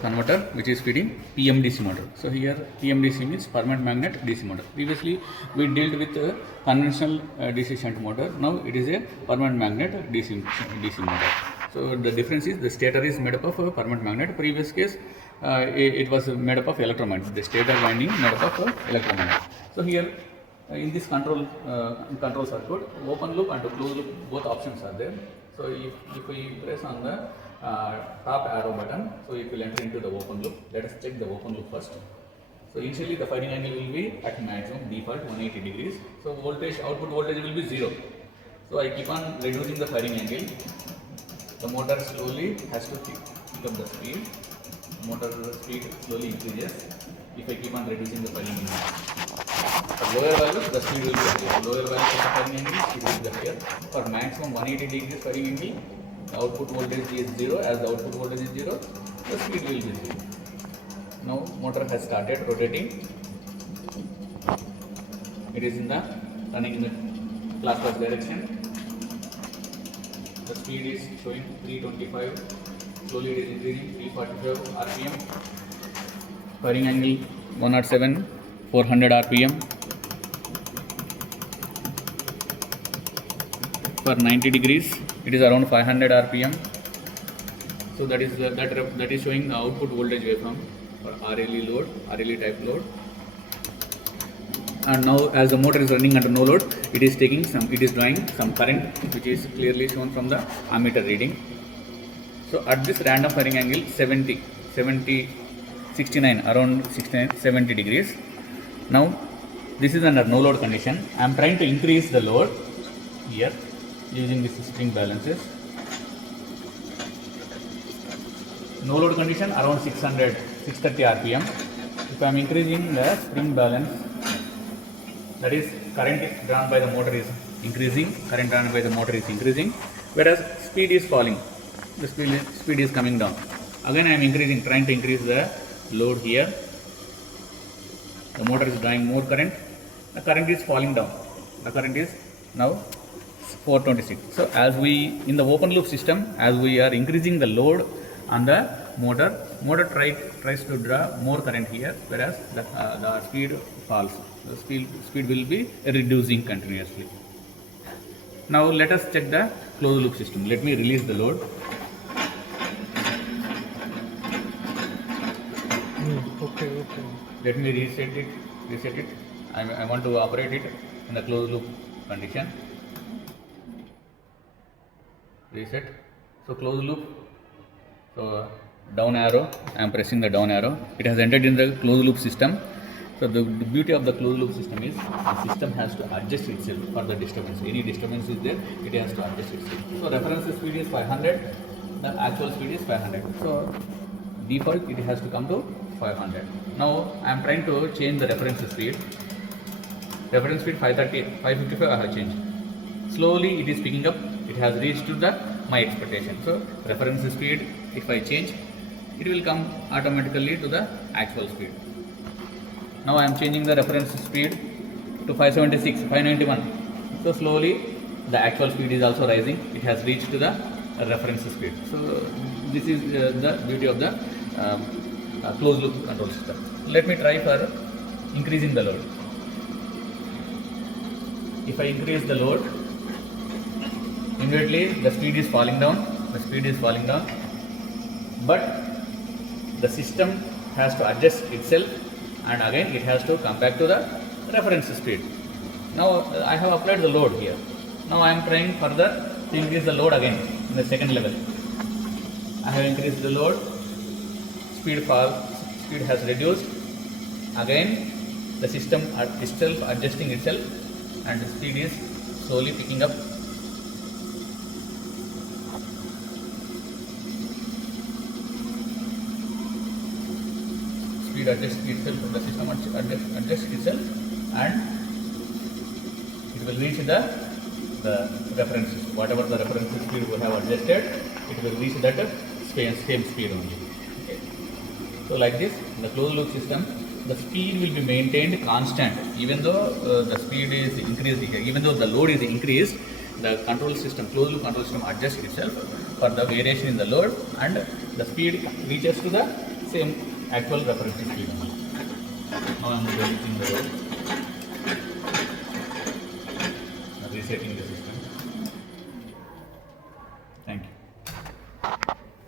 converter which is feeding PMDC motor. So here PMDC means permanent magnet DC motor. Previously we dealt with a conventional DC shunt motor. Now it is a permanent magnet DC motor. So the difference is the stator is made up of a permanent magnet. Previous case it was made up of electromagnet. The stator winding made up of electromagnet. So here in this control circuit, open loop and closed loop both options are there. So if we press on the top arrow button, so it will enter into the open loop. Let us check the open loop first. So initially the firing angle will be at maximum default 180 degrees. So output voltage will be 0. So I keep on reducing the firing angle. The motor slowly has to pick up the speed. Motor speed slowly increases if I keep on reducing the firing angle. For lower values, the speed will be higher. Lower values of the firing angle, speed will be higher. For maximum 180 degrees firing angle, the output voltage is 0. As the output voltage is 0, the speed will be 0. Now motor has started rotating. It is running in the clockwise direction. The speed is showing 325. Slowly it is increasing 345 RPM. Firing angle 107, 400 RPM. For 90 degrees, it is around 500 RPM. So that is showing the output voltage waveform for RLE type load. And now as the motor is running under no load, it is drawing some current which is clearly shown from the ammeter reading. So at this random firing angle 70, 69, around 69, 70 degrees. Now this is under no load condition. I am trying to increase the load here using this string balances. No load condition around 630 RPM. If I am increasing the spring balance, that is current drawn by the motor is increasing, whereas speed is falling. The speed is coming down. Again I am trying to increase the load here. The motor is drawing more current. The current is falling down. The current is now 426. So as we in the open loop system, as we are increasing the load on the motor tries to draw more current here, whereas the speed falls. The speed will be reducing continuously. Now let us check the closed loop system. Let me release the load. Okay. Let me reset it. I want to operate it in the closed loop condition. Reset. So closed loop. So down arrow, I am pressing the down arrow. It has entered in the closed loop system. So the beauty of the closed loop system is the system has to adjust itself for the disturbance. Any disturbance is there, it has to adjust itself. So reference speed is 500, the actual speed is 500. So default it has to come to 500. Now I am trying to change the reference speed. Reference speed 530, 555 I have changed. Slowly it is picking up. It has reached to my expectation. So reference speed, if I change, it will come automatically to the actual speed. Now I am changing the reference speed to 576, 591. So slowly the actual speed is also rising. It has reached to the reference speed. So this is the beauty of the closed loop control system. Let me try for increasing the load. If I increase the load, immediately the speed is falling down. But the system has to adjust itself, and again it has to come back to the reference speed. Now I have applied the load here. Now I am trying further to increase the load again in the second level. I have increased the load, speed has reduced. Again the system itself adjusting itself, and the speed is slowly picking up. Speed adjusts itself, the system adjusts itself, and it will reach the reference. Whatever the reference speed we have adjusted, it will reach that same speed only. Okay. So like this, in the closed loop system, the speed will be maintained constant, even though the speed is increased here. Even though the load is increased, the closed loop control system adjusts itself for the variation in the load, and the speed reaches to the same actual reference speed. Now I am resetting the resetting the system. Thank you.